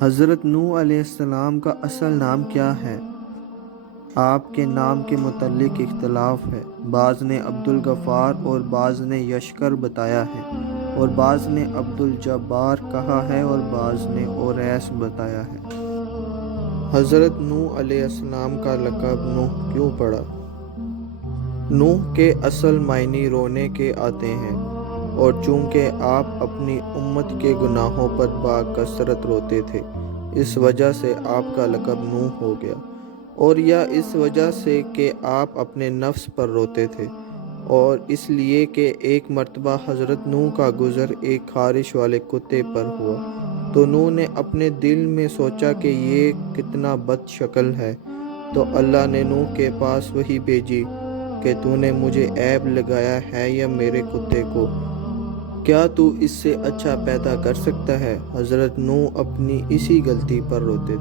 حضرت نوح علیہ السلام کا اصل نام کیا ہے؟ آپ کے نام کے متعلق اختلاف ہے۔ بعض نے عبد الغفار اور بعض نے یشکر بتایا ہے، اور بعض نے عبد الجبار کہا ہے اور بعض نے اوریس بتایا ہے۔ حضرت نوح علیہ السلام کا لقب نوح کیوں پڑا؟ نوح کے اصل معنی رونے کے آتے ہیں، اور چونکہ آپ اپنی امت کے گناہوں پر بکثرت روتے تھے، اس وجہ سے آپ کا لقب نوح ہو گیا، اور یا اس وجہ سے کہ آپ اپنے نفس پر روتے تھے، اور اس لیے کہ ایک مرتبہ حضرت نوح کا گزر ایک خارش والے کتے پر ہوا، تو نوح نے اپنے دل میں سوچا کہ یہ کتنا بد شکل ہے، تو اللہ نے نوح کے پاس وحی بھیجی کہ تو نے مجھے عیب لگایا ہے یا میرے کتے کو؟ کیا تو اس سے اچھا پیدا کر سکتا ہے؟ حضرت نوح اپنی اسی غلطی پر روتے تھے۔